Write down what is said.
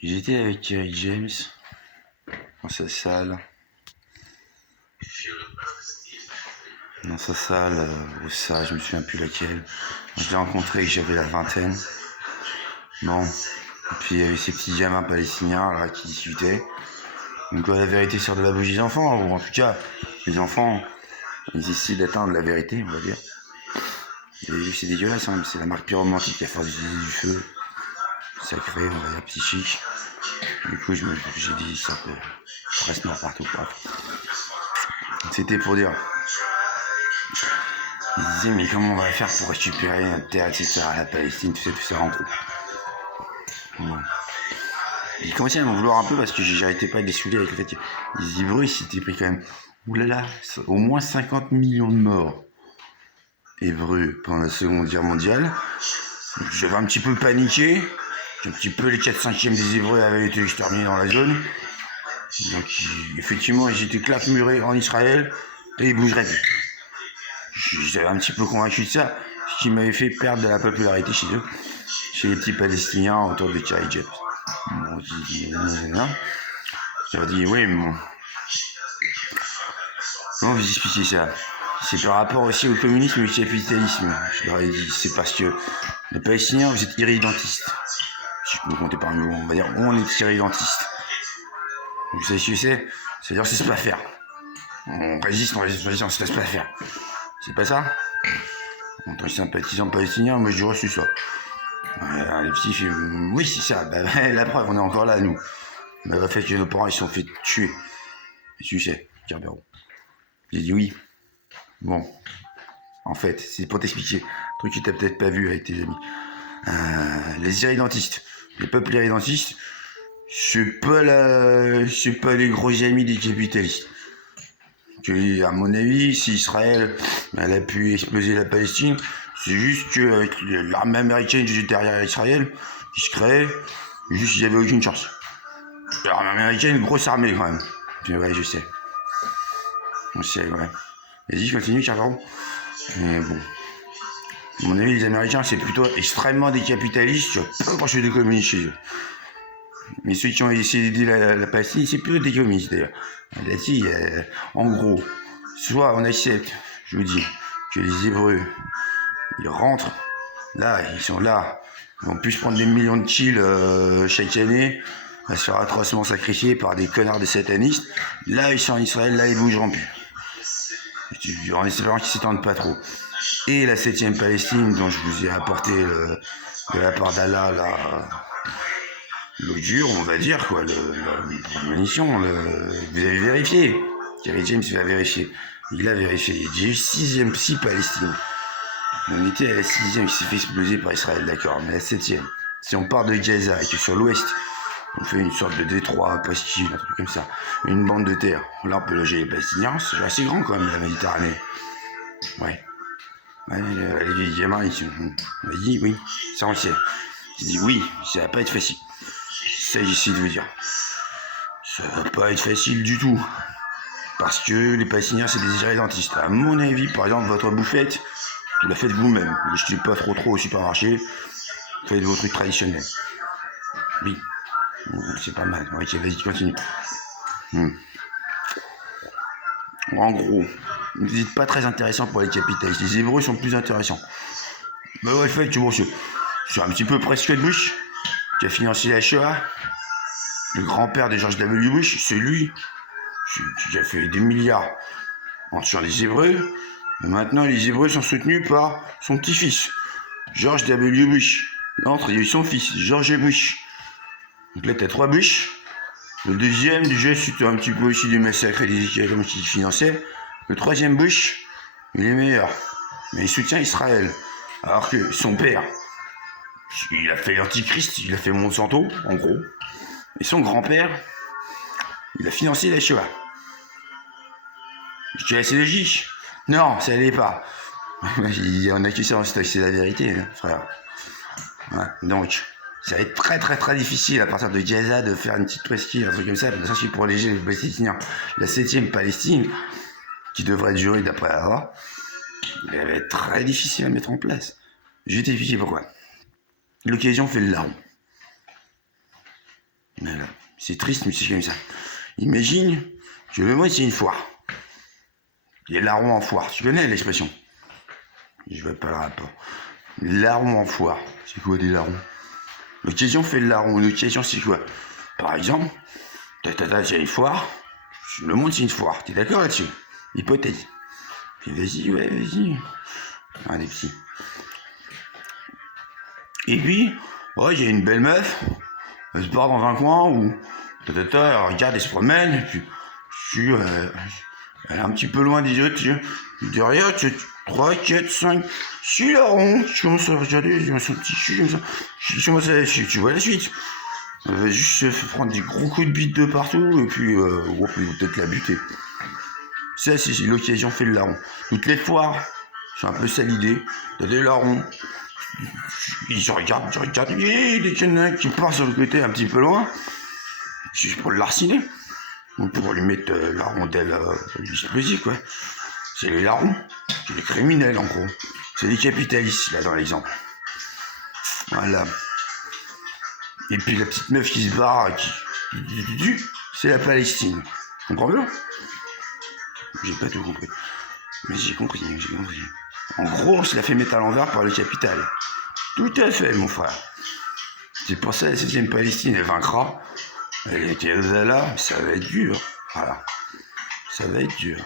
J'étais avec Kerry James dans sa salle. Dans sa salle, ou ça, je me souviens plus laquelle. Je l'ai rencontré que j'avais la vingtaine. Bon. Et puis il y avait ces petits gamins palestiniens là qui discutaient. Donc la vérité sort de la bouche des enfants, ou en tout cas, les enfants, ils essaient d'atteindre la vérité, on va dire. Et c'est dégueulasse, hein, c'est la marque pyromantique à force d'utiliser du feu. Sacré, on va dire psychique. Du coup, j'ai dit ça peut presque mort partout. Bref. C'était pour dire. Ils disaient, mais comment on va faire pour récupérer notre terre, etc. La Palestine, tout ça en gros. Bon. Ils commençaient à m'en vouloir un peu parce que j'arrêtais pas de les saouler avec le fait que les Hébreux, ils s'étaient pris quand même, oulala, au moins 50 millions de morts Hébreux pendant la Seconde Guerre mondiale. J'avais un petit peu paniqué. Un petit peu les 4/5 des Hébreux avaient été exterminés dans la zone. Donc effectivement, ils étaient claquemurés en Israël et ils bougeraient plus. J'avais un petit peu convaincu de ça, ce qui m'avait fait perdre de la popularité chez eux, chez les petits Palestiniens autour de Kerry James. Bon, j'avais dit oui, mais bon. Comment vous expliquer ça? C'est par rapport aussi au communisme et au capitalisme. Je leur ai dit, c'est parce que les Palestiniens, vous êtes irrédentistes. Si vous comptez par nous, on va dire, on est irrédentistes. Vous savez ce que c'est? C'est-à-dire, c'est pas faire. On résiste, on se laisse pas faire. C'est pas ça? En tant que sympathisant palestinien, moi je dirais c'est ça. Les petits films, oui c'est ça, bah, la preuve, on est encore là nous. Le fait que nos parents ils se sont fait tuer. Et tu sais, Kerbero. J'ai dit oui. Bon. En fait, c'est pour t'expliquer. Un truc que t'as peut-être pas vu avec tes amis. Les irrédentistes. Les peuples irrédentistes, c'est pas les gros amis des capitalistes. Que, à mon avis, si Israël elle a pu exploser la Palestine, c'est juste qu'avec l'armée américaine juste derrière Israël, qui se crée, juste ils avaient aucune chance. L'armée américaine, grosse armée quand même. Puis, ouais, je sais. On sait, ouais. Vas-y, continue, Carvaro. Mais bon. À mon avis, les Américains, c'est plutôt extrêmement des capitalistes, il n'y a pas grand-chose de communistes chez eux. Mais ceux qui ont essayé d'aider la Palestine, c'est plutôt des communistes d'ailleurs. Là-dessus, en gros, soit on accepte, je vous dis, que les Hébreux, ils rentrent, là, ils sont là, ils vont plus se prendre des millions de kills chaque année, à se faire atrocement sacrifier par des connards de satanistes. Là, ils sont en Israël, là, ils bougeront plus. En espérant qu'ils s'étendent pas trop. Et la 7e Palestine, dont je vous ai apporté de la part d'Allah, l'eau dure, on va dire, quoi, la munition, vous avez vérifié. Kerry James va vérifier. Il a vérifié. Il y a eu 6 Palestine. On était à la 6e qui s'est fait exploser par Israël, d'accord, mais la 7e. Si on part de Gaza et que sur l'ouest, on fait une sorte de détroit, presqu'île, un truc comme ça, une bande de terre, là on peut loger les Palestiniens, c'est assez grand quand même, la Méditerranée. Ouais. Les gamins, ils on dit oui, ça on sait. J'ai dit oui, ça va pas être facile. Ça j'essaie de vous dire. Ça va pas être facile du tout. Parce que les Palestiniens c'est des irrédentistes. À mon avis, par exemple, votre bouffette, vous la faites vous-même. Ne l'achetez pas trop au supermarché. Faites vos trucs traditionnels. Oui. C'est pas mal. Ok, vas-y, continue. En gros, vous n'êtes pas très intéressant pour les capitalistes. Les Hébreux sont plus intéressants. Mais ouais, le fait que bon, c'est un petit peu presque Bush qui a financé la Shoah. Le grand-père de George W. Bush, c'est lui qui a fait des milliards en tuant les Hébreux. Et maintenant, les Hébreux sont soutenus par son petit-fils, George W. Bush. Entre, il y a eu son fils, George Bush. Donc là, t'as 3 Bush. Le deuxième, déjà, c'était un petit peu aussi du massacre et des comme qui finançait. Le 3e Bush, il est meilleur. Mais il soutient Israël. Alors que son père, il a fait l'Antichrist, il a fait Monsanto, en gros. Et son grand-père, il a financé la Shoah. Je dis assez logique. Non, ça l'est pas. On a que ça, c'est la vérité, hein, frère. Ouais, donc, ça va être très très très difficile à partir de Gaza de faire une petite presqu'île, un truc comme ça, parce que pour alléger les Palestiniens. La 7e Palestine, qui devrait durer d'après Allah, elle va être très difficile à mettre en place. Je vais t'expliquer pourquoi. L'occasion fait le larron. Voilà. C'est triste, mais c'est comme ça. Imagine, moi c'est une foire. Il y a larron en foire. Tu connais l'expression? Je vois pas le rapport. Larron en foire. C'est quoi des larrons? L'occasion fait le larron. L'occasion c'est quoi? Par exemple, c'est une foire. Le monde c'est une foire. T'es d'accord là-dessus? Hypothèse. Puis vas-y, ouais, vas-y. Un des petits. Et puis, ouais, il y a une belle meuf. Elle se barre dans un coin où elle regarde, elle se promène. Et puis, elle est un petit peu loin des autres. Derrière, tu 3, 4, 5, 6 larrons. Tu commences à regarder, j'ai son petit cul comme ça. Tu commences à, tu vois la suite. Elle va juste se prendre des gros coups de bite de partout. Et puis, peut-être la buter. Ça, c'est l'occasion fait le larron. Toutes les foires, c'est un peu ça l'idée. T'as des larrons. Ils regardent. Et dès qu'il y en a un qui part sur le côté un petit peu loin, juste pour le larciner. Ou pour lui mettre la rondelle l'explosif, quoi. C'est les larrons. C'est les criminels, en gros. C'est les capitalistes, là, dans l'exemple. Voilà. Et puis la petite meuf qui se barre, c'est la Palestine. Tu comprends bien? J'ai pas tout compris. Mais j'ai compris. En gros, on se la fait mettre à l'envers par le capital. Tout à fait, mon frère. C'est pour ça que la 7e Palestine, elle vaincra. Elle était là, ça va être dur. Voilà. Ça va être dur.